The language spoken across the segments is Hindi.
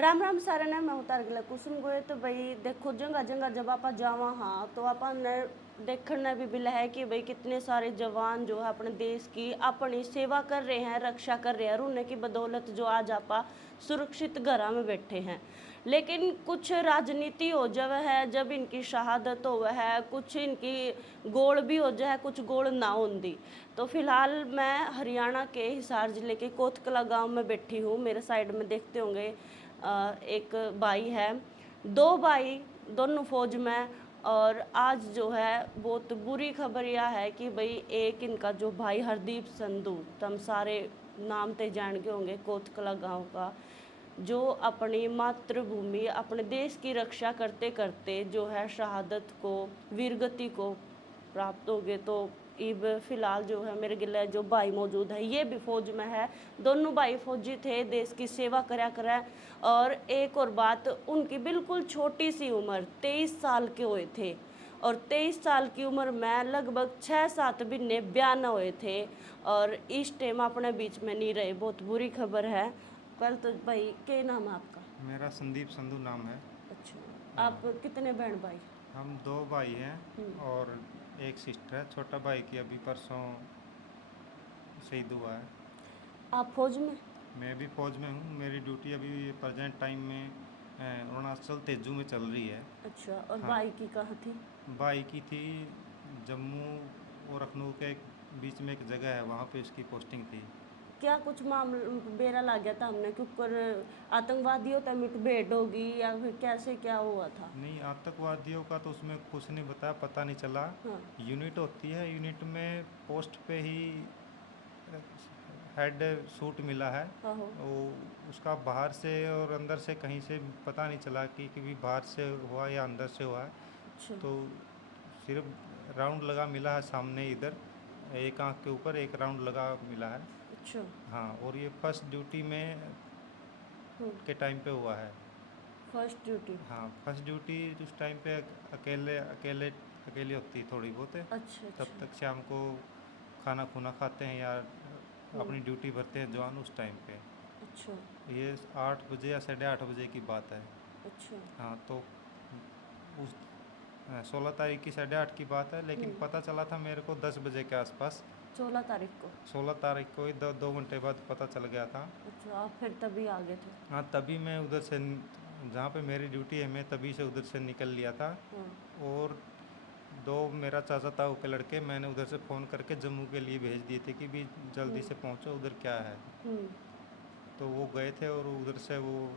राम राम सारे ने मैं उतार गया कुसुम गोए तो भाई देखो जगह जगह जब आप जावा हाँ तो आप देखने भी मिला है कि भाई कितने सारे जवान जो है अपने देश की अपनी सेवा कर रहे हैं, रक्षा कर रहे हैं और उन्हें की बदौलत जो आज आप सुरक्षित घर में बैठे हैं। लेकिन कुछ राजनीति हो जावे है, जब इनकी शहादत हो है, कुछ इनकी गोल भी हो जाए, कुछ गोल ना होंदी। तो फिलहाल मैं हरियाणा के हिसार जिले के कोतकला गांव में बैठी हूँ। मेरे साइड में देखते होंगे एक भाई है, दो भाई दोनों फौज में। और आज जो है बहुत बुरी खबर यह है कि भाई एक इनका जो भाई हरदीप संधू, तुम सारे नाम ते जान के होंगे, कोतकला गांव का, जो अपनी मातृभूमि अपने देश की रक्षा करते करते जो है शहादत को, वीरगति को प्राप्त हो गए। तो इब फिलहाल जो है मेरे गिले जो भाई मौजूद है ये भी फौज में है। दोनों भाई फौजी थे, देश की सेवा करा करा। और एक और बात, उनकी बिल्कुल छोटी सी उम्र 23 साल के हुए थे। और 23 साल की उम्र में लगभग 6-7 महीने बयान हुए थे। और इस टाइम अपने बीच में नहीं रहे, बहुत बुरी खबर है। पहले तो भाई क्या नाम है आपका? मेरा संदीप संधू नाम है। अच्छा, आप हाँ, कितने बहन भाई? हम दो भाई हैं हम्म। और एक सिस्टर है। छोटा भाई की अभी परसों शहीद हुआ है। आप फौज में? मैं भी फौज में हूँ। मेरी ड्यूटी अभी प्रेजेंट टाइम में अरुणाचल तेजू में चल रही है। अच्छा, और हाँ, भाई की कहाँ थी? भाई की थी जम्मू और लखनऊ के बीच में एक जगह है, वहाँ पे उसकी पोस्टिंग थी। क्या कुछ मामला बेरा लग गया था हमने के ऊपर, आतंकवादियों तक मुठभेड़ होगी या फिर कैसे क्या हुआ था? नहीं, आतंकवादियों का तो उसमें कुछ नहीं बताया, पता नहीं चला। हाँ। यूनिट होती है, यूनिट में पोस्ट पे ही हेड सूट मिला है। आहो। वो उसका बाहर से और अंदर से कहीं से पता नहीं चला कि भी बाहर से हुआ या अंदर से हुआ है। अच्छा। तो सिर्फ राउंड लगा मिला है सामने इधर, एक आंख के ऊपर एक राउंड लगा मिला है। अच्छा। हाँ, और ये फर्स्ट ड्यूटी में हम्म। के टाइम पे हुआ है। First duty. हाँ, फर्स्ट ड्यूटी उस टाइम पे अकेले अकेले अकेली होती है थोड़ी बहुत। अच्छा तब अच्छा। तक शाम को खाना खुना खाते हैं या हम्म। अपनी ड्यूटी भरते हैं जवान उस टाइम पे। अच्छा। ये 8 बजे या 8:30 बजे की बात है। अच्छा। हाँ, तो उस 16 तारीख की 8:30 की बात है, लेकिन हम्म। पता चला था मेरे को 10 बजे के आसपास। 16 तारीख को? 16 तारीख को ही 2 घंटे बाद पता चल गया था। अच्छा, आप फिर तभी आ गए थे? हाँ, तभी मैं उधर से जहाँ पे मेरी ड्यूटी है, मैं तभी से उधर से निकल लिया था। हाँ। और दो मेरा चाचा ताऊ के लड़के मैंने उधर से फ़ोन करके जम्मू के लिए भेज दिए थे कि भी जल्दी हम्म। से पहुँचो, उधर क्या है। हम्म। तो वो गए थे और उधर से वो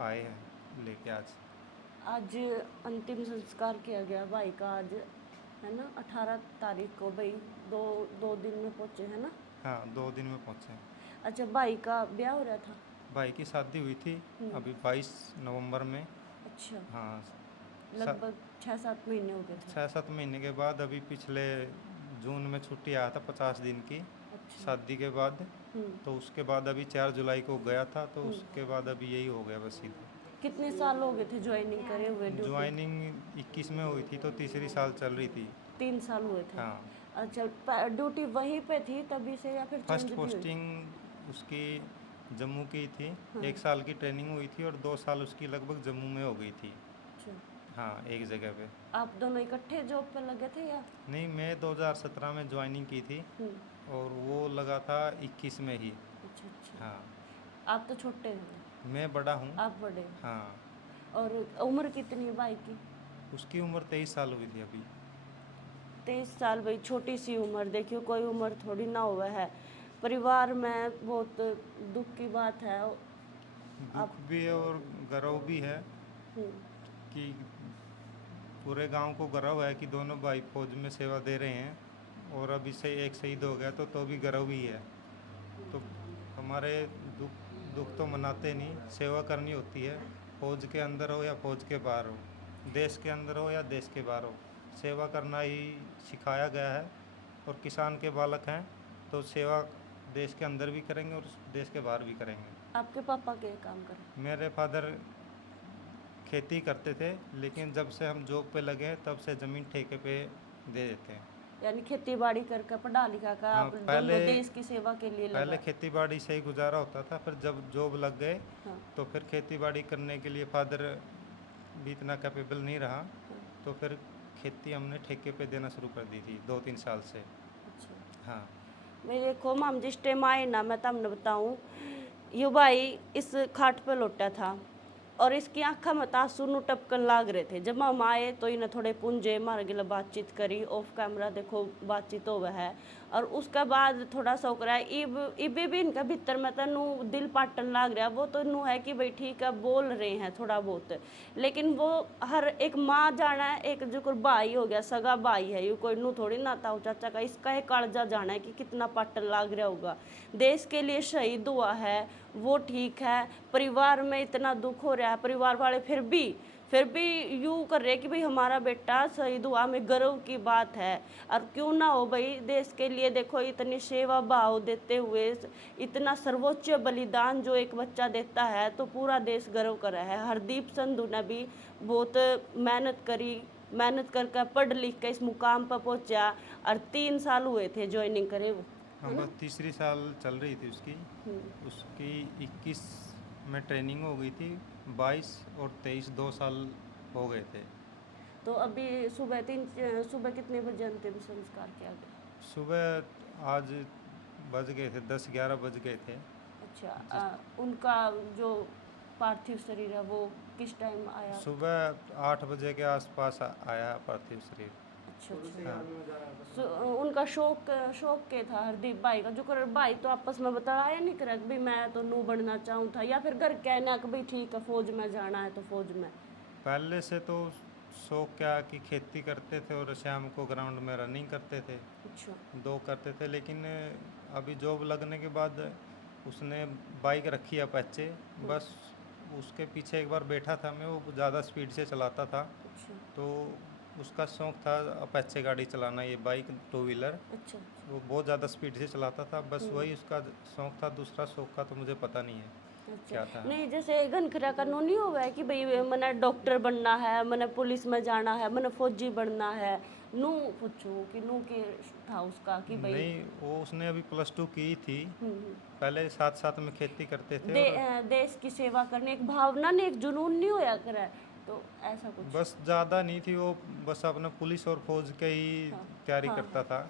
आए हैं लेके आज। आज अंतिम संस्कार किया गया भाई का आज, है ना? 18 तारीख को भाई। दो दो दिन में पहुंचे है ना? हाँ, 2 दिन में पहुँचे। अच्छा, भाई का ब्याह हो रहा था? भाई की शादी हुई थी हम्म। अभी 22 नवंबर में। अच्छा। हाँ, लगभग 6-7 महीने हो गए थे? 6-7 महीने के बाद अभी पिछले जून में छुट्टी आया था 50 दिन की अच्छा। शादी के बाद। हम्म। तो उसके बाद अभी 4 जुलाई को गया था, तो हम्म। उसके बाद अभी यही हो गया बस इधर। कितने साल हो गए थे ज्वाइनिंग करे हुए ड्यूटी? ज्वाइनिंग 21 में हुई थी तो तीसरी साल चल रही थी। 3 साल हुए थे? हाँ, अच्छा, ड्यूटी वहीं पे थी तभी से या फिर फर्स्ट चेंज भी हुई? पोस्टिंग उसकी जम्मू की थी। हाँ। 1 साल की ट्रेनिंग हुई थी और 2 साल उसकी लगभग जम्मू में हो गई थी। अच्छा, हाँ, एक जगह पे। आप दोनों इकट्ठे जॉब पे लगे थे या? नहीं, मैं 2017 में ज्वाइनिंग की थी हम्म। और वो लगा था 21 में ही। अच्छा अच्छा। हाँ, आप तो छोटे हैं? मैं बड़ा हूँ। आप बड़े हैं? हाँ, और उम्र कितनी है भाई की? उसकी उम्र 23 साल हुई थी अभी। 23 साल भाई छोटी सी उम्र, देखियो कोई उम्र थोड़ी ना हुआ है। परिवार में बहुत दुख की बात है। दुख आप। भी है और गर्व भी है हम्म। कि पूरे गांव को गर्व है कि दोनों भाई फौज में सेवा दे रहे हैं। और अभी से एक शहीद हो गया तो भी गर्व ही है। तो हमारे दुख दुख तो मनाते नहीं, सेवा करनी होती है। फौज के अंदर हो या फौज के बाहर हो, देश के अंदर हो या देश के बाहर हो, सेवा करना ही सिखाया गया है। और किसान के बालक हैं तो सेवा देश के अंदर भी करेंगे और देश के बाहर भी करेंगे। आपके पापा क्या काम करें? मेरे फादर खेती करते थे, लेकिन जब से हम जॉब पे लगे हैं तब से ज़मीन ठेके पे दे देते हैं। यानी खेती बाड़ी करके पढ़ा लिखा कर हाँ, आप दोनों पहले देश की सेवा के लिए पहले लगा। खेती बाड़ी से ही गुजारा होता था, फिर जब जॉब लग गए हाँ तो फिर खेती बाड़ी करने के लिए फादर भी इतना कैपेबल नहीं रहा, हाँ। तो फिर खेती हमने ठेके पे देना शुरू कर दी थी 2-3 साल से। अच्छा हाँ मैं देखो माम जिस टाइम आए ना मैं तमने बताऊं यो भाई इस खाट पे लोटा था और इसकी आंखा में आंसू नु टपकन लाग रहे थे। जब हम आए तो इन्हें थोड़े पुंजे मार गिला बातचीत करी ऑफ कैमरा देखो बातचीत हो है और उसके बाद थोड़ा सा करा इब इबे भी इनका भीतर में तनु दिल पाटन लाग रहा। वो तो नू है कि भाई ठीक है बोल रहे हैं थोड़ा बहुत, लेकिन वो हर एक माँ जाना है, एक जो कोई भाई हो गया सगा भाई है, ये कोई नू थोड़ी नाता हो चाचा का, इसका एक कालजा जाना है कि कितना पाटन लाग रहा होगा। देश के लिए शहीद हुआ है वो ठीक है, परिवार में इतना दुख हो रहा है, परिवार वाले फिर भी यूँ कर रहे कि भाई हमारा बेटा शहीद हुआ, में गर्व की बात है। और क्यों ना हो भाई, देश के लिए देखो इतनी सेवा भाव देते हुए इतना सर्वोच्च बलिदान जो एक बच्चा देता है तो पूरा देश गर्व कर रहा है। हरदीप संधू ने भी बहुत मेहनत करी, मेहनत करके पढ़ लिख के इस मुकाम पर पहुंचा और 3 साल हुए थे ज्वाइनिंग करे वो। हाँ, बस तीसरी साल चल रही थी उसकी। उसकी 21 में ट्रेनिंग हो गई थी, 22 और 23 2 साल हो गए थे। तो अभी सुबह कितने बजे अंतिम संस्कार किया गया? सुबह आज बज गए थे 10-11 बज गए थे। अच्छा उनका जो पार्थिव शरीर है वो किस टाइम आया? सुबह 8 बजे के आसपास आया पार्थिव शरीर। अच्छा अच्छा। हाँ उनका शौक क्या था हरदीप भाई का? जो कर भाई तो आपस में बताया नहीं करा कि भाई मैं तो नू बनना चाहूँ था, या फिर घर कहना कि भाई ठीक है फौज में जाना है तो फौज में? पहले से तो शौक क्या कि खेती करते थे और शाम को ग्राउंड में रनिंग करते थे, अच्छा 2 करते थे। लेकिन अभी जॉब लगने के बाद उसने बाइक रखी अपाचे, बस उसके पीछे एक बार बैठा था मैं, वो ज़्यादा स्पीड से चलाता था अच्छा तो उसका शौक़ था अपाचे गाड़ी चलाना, ये बाइक 2 व्हीलर अच्छा। वो बहुत ज़्यादा स्पीड से चलाता था, बस वही उसका शौक़ था। दूसरा शौक़ का तो मुझे पता नहीं है क्या अच्छा था। नहीं जैसे घनखरा का नो नहीं हुआ है कि भाई मैंने डॉक्टर बनना है, मैंने पुलिस में जाना है, मैंने फौजी बनना है, नू पूछो कि नू के था उसका कि भाई। नहीं, वो उसने अभी +2 की थी, हम्म। पहले साथ साथ में खेती करते थे और देश की सेवा करने एक भावना नहीं, एक जुनून नहीं होया करा है, तो ऐसा कुछ। बस ज़्यादा नहीं थी वो, बस अपना पुलिस और फौज के ही हाँ तैयारी हाँ करता हाँ। था।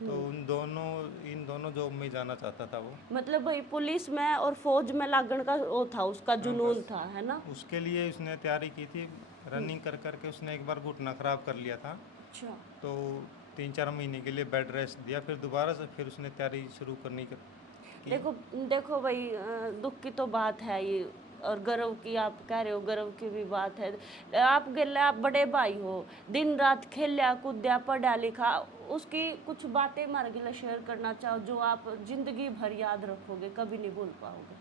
तो इन दोनों जॉब में ही जाना चाहता था वो। मतलब भाई पुलिस में और फौज में लागण का वो था उसका हाँ, जुनून बस था, है ना? उसके लिए उसने तैयारी की थी। रनिंग कर करके उसने एक बार घुटना ख़राब कर लिया था, अच्छा तो 3-4 महीने के लिए बेड रेस्ट दिया, फिर दोबारा से फिर उसने तैयारी शुरू करनी की। देखो देखो भाई दुख की तो बात है ये, और गर्व की आप कह रहे हो, गर्व की भी बात है। आप गिले आप बड़े भाई हो, दिन रात खेलिया कूद्या पढ़ा लिखा, उसकी कुछ बातें हमारे गिले शेयर करना चाहो जो आप जिंदगी भर याद रखोगे, कभी नहीं भूल पाओगे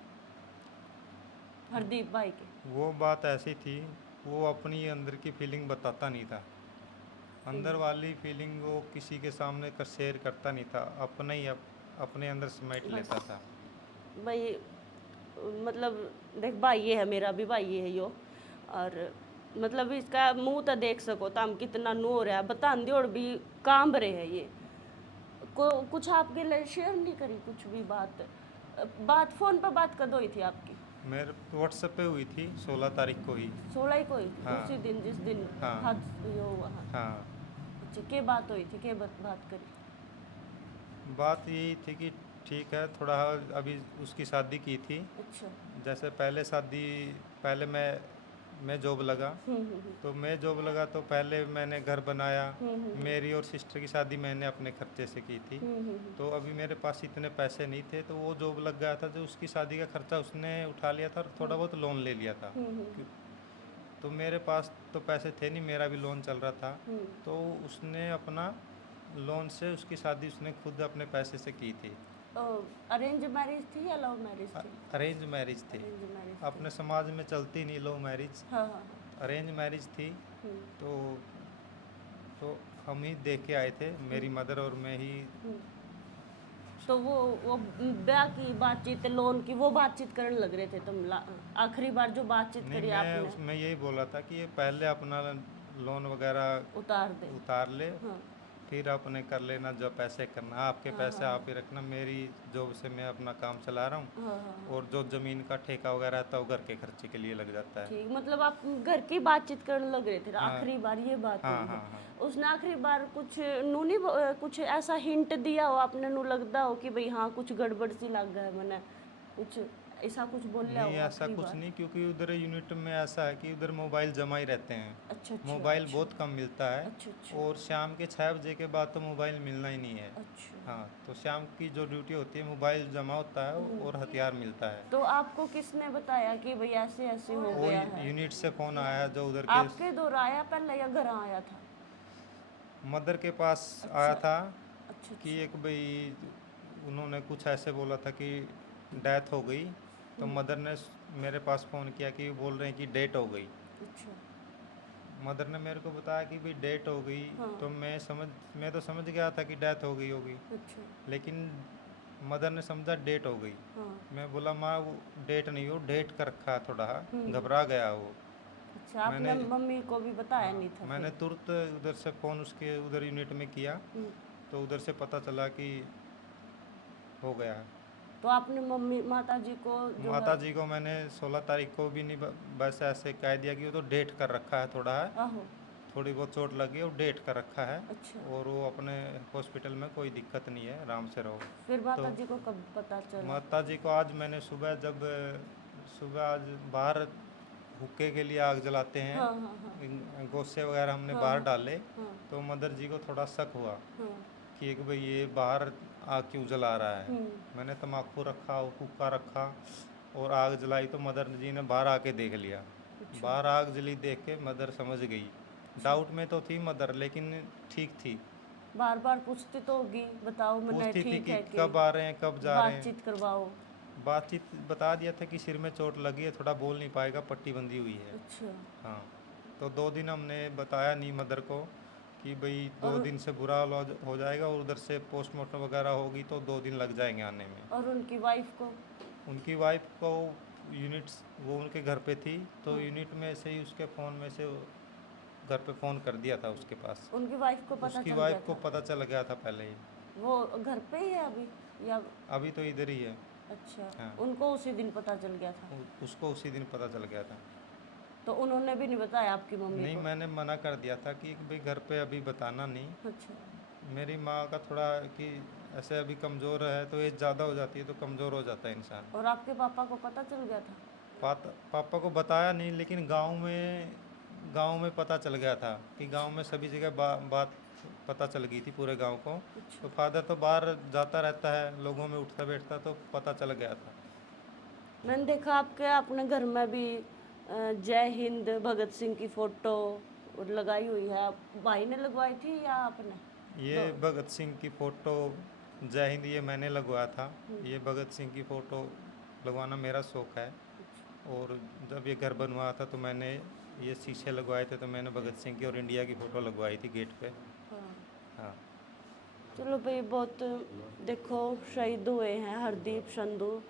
हरदीप भाई के? वो बात ऐसी थी, वो अपनी अंदर की फीलिंग बताता नहीं था, अंदर वाली फीलिंग वो किसी के सामने का शेयर करता नहीं था, अपने ही अपने अंदर समेट बस लेता था। भाई मतलब देख भाई ये है, मेरा भी भाई ये है यो, और मतलब इसका मुंह तो देख सको तो हम कितना नो रहा है बता और भी कांब रहे हैं ये को कुछ आपके लिए शेयर नहीं करी कुछ भी बात फोन पर बात कर दो ही थी आपकी? मेरे व्हाट्सएप पे हुई थी 16 तारीख को ही। 16 ही को हुई थी, हाँ उसी दिन जिस दिन हाँ हाथ यो हुआ? हाँ। हाँ। अच्छा क्या बात हुई थी, क्या बात करी? बात यही थी कि ठीक है, थोड़ा अभी उसकी शादी की थी। अच्छा जैसे पहले मैं जॉब लगा, तो मैं जॉब लगा तो पहले मैंने घर बनाया। मेरी और सिस्टर की शादी मैंने अपने खर्चे से की थी, तो अभी मेरे पास इतने पैसे नहीं थे, तो वो जॉब लग गया था, जो उसकी शादी का खर्चा उसने उठा लिया था और थोड़ा बहुत लोन ले लिया था। तो मेरे पास तो पैसे थे नहीं, मेरा भी लोन चल रहा था, तो उसने अपना लोन से उसकी शादी उसने खुद अपने पैसे से की थी। अरेंज मैरिज थी या लव मैरिज थी? अरेंज मैरिज थी। अरेंज मैरिज अपने समाज में चलती नहीं लव मैरिज, हाँ हाँ अरेंज मैरिज थी। हाँ। तो तो हम ही देख के आए थे, मेरी मदर और मैं ही। तो वो ब्याह की बातचीत लोन की वो बातचीत करने लग रहे थे तुम आखिरी बार जो बातचीत नहीं, करी मैं आपने? उसमें यही बोला था कि ये पहले अपना लोन वगैरह उतार दे। उतार ले, हाँ फिर आपने कर लेना जो पैसे करना, आपके पैसे आप ही रखना, मेरी जॉब से मैं अपना काम चला रहा हूँ। हाँ हाँ हाँ। और जो ज़मीन का ठेका वगैरह आता है वो घर के खर्चे के लिए लग जाता है। ठीक, मतलब आप घर की बातचीत करने लग रहे थे हाँ आखिरी बार, ये बात हाँ हुई है। हाँ हाँ। उसने आखिरी बार कुछ नूनी कुछ ऐसा हिंट दिया हो आपने, नू लगता हो कि भाई हाँ कुछ गड़बड़ सी लग गया है मैंने, कुछ ऐसा कुछ बोला नहीं हो ऐसा आखिरी कुछ बार? नहीं, क्योंकि उधर यूनिट में ऐसा है कि उधर मोबाइल जमा ही रहते हैं। अच्छा अच्छा मोबाइल अच्छा बहुत कम मिलता है। अच्छा अच्छा और शाम के 6 बजे के बाद तो मोबाइल मिलना ही नहीं है। अच्छा। हाँ, तो शाम की जो ड्यूटी होती है मोबाइल जमा होता है और हथियार मिलता है। तो आपको किसने बताया कि भाई ऐसे ऐसे हो वो गया है? यूनिट से फ़ोन आया जो उधर के आपके दौर आया पहले या घर आया था? मदर के पास अच्छा आया था अच्छा कि अच्छा। एक भाई उन्होंने कुछ ऐसे बोला था कि डेथ हो गई। तो मदर ने मेरे पास फ़ोन किया कि बोल रहे हैं कि डेट हो गई। अच्छा मदर ने मेरे को बताया कि भाई डेट हो गई। हाँ तो मैं तो समझ गया था कि डेथ हो गई होगी। अच्छा लेकिन मदर ने समझा डेट हो गई। हाँ मैं बोला माँ वो डेट नहीं हो, डेट कर रखा है थोड़ा। हम्म। घबरा गया वो। अच्छा, आपने मैंने मम्मी को भी बताया हाँ, नहीं था मैंने फिर? तुरंत उधर से फ़ोन उसके उधर यूनिट में किया। हम्म। तो उधर से पता चला कि हो गया है। तो आपने मम्मी माता जी को जो है? माता जी को मैंने 16 तारीख को भी नहीं बस ऐसे कह दिया कि वो तो डेट कर रखा है थोड़ा है। आहो। थोड़ी बहुत चोट लगी है, वो डेट कर रखा है। अच्छा, और वो अपने हॉस्पिटल में कोई दिक्कत नहीं है, आराम से रहो। फिर माता तो जी को कब पता चला? माता जी को आज मैंने सुबह जब सुबह आज बाहर हुक्के के लिए आग जलाते हैं, हाँ हाँ हाँ गोसे वगैरह हमने हाँ बाहर हाँ डाले। हाँ तो मदर जी को थोड़ा शक हुआ हाँ। कि एक भाई ये बाहर आग क्यों जला रहा है। हम्म। मैंने तम्बाकू रखा, हुक्का रखा और आग जलाई। तो मदर जी ने बाहर आके देख लिया। अच्छा बाहर आग जली देख के मदर समझ गई। अच्छा। डाउट में तो थी मदर, लेकिन ठीक थी। बार बार पूछती तो होगी, बताओ मैंने पूछती थी ठीक कि है कि? कब आ रहे हैं, कब जा रहे हैं। बातचीत करवाओ। बातचीत बता दिया था कि सिर में चोट लगी है, थोड़ा बोल नहीं पाएगा, पट्टी बंधी हुई है। अच्छा। हाँ, तो 2 दिन हमने बताया नहीं मदर को कि भाई दो और दिन से बुरा हाल हो जाएगा और उधर से पोस्टमार्टम वगैरह होगी तो 2 दिन लग जाएंगे आने में। और उनकी वाइफ को? उनकी वाइफ को यूनिट्स वो उनके घर पे थी। तो हाँ, यूनिट में से ही उसके फ़ोन में से घर पे फ़ोन कर दिया था उसके पास। उनकी वाइफ को पता उसकी चल गया वाइफ को था? पता चल गया था पहले ही। वो घर पे ही है अभी या? अभी तो इधर ही है। अच्छा, हाँ, उनको उसी दिन पता चल गया था? उसको उसी दिन पता चल गया था। तो उन्होंने भी नहीं बताया आपकी मम्मी नहीं, को? मैंने मना कर दिया था कि भाई घर पे अभी बताना नहीं। अच्छा मेरी माँ का थोड़ा कि ऐसे अभी कमज़ोर है, तो एज ज़्यादा हो जाती है तो कमज़ोर हो जाता है इंसान। और आपके पापा को पता चल गया था? पापा को बताया नहीं, लेकिन गांव में पता चल गया था कि गांव में सभी जगह बात पता चल गई थी पूरे गांव को। अच्छा। तो फादर तो बाहर जाता रहता है, लोगों में उठता बैठता, तो पता चल गया था। मैंने देखा आपके अपने घर में भी जय हिंद भगत सिंह की फोटो लगाई हुई है, भाई ने लगवाई थी या आपने? ये दो। भगत सिंह की फ़ोटो जय हिंद ये मैंने लगवाया था। ये भगत सिंह की फ़ोटो लगवाना मेरा शौक़ है। और जब ये घर बनवाया था तो मैंने ये शीशे लगवाए थे, तो मैंने भगत सिंह की और इंडिया की फ़ोटो लगवाई थी गेट पे। हाँ। हाँ। चलो भाई, बहुत देखो शहीद हुए हैं हरदीप संधू।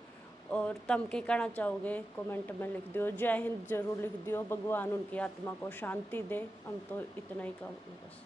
और तुम क्या कहना चाहोगे कमेंट में लिख दियो, जय हिंद जरूर लिख दियो, भगवान उनकी आत्मा को शांति दे। हम तो इतना ही काम बस।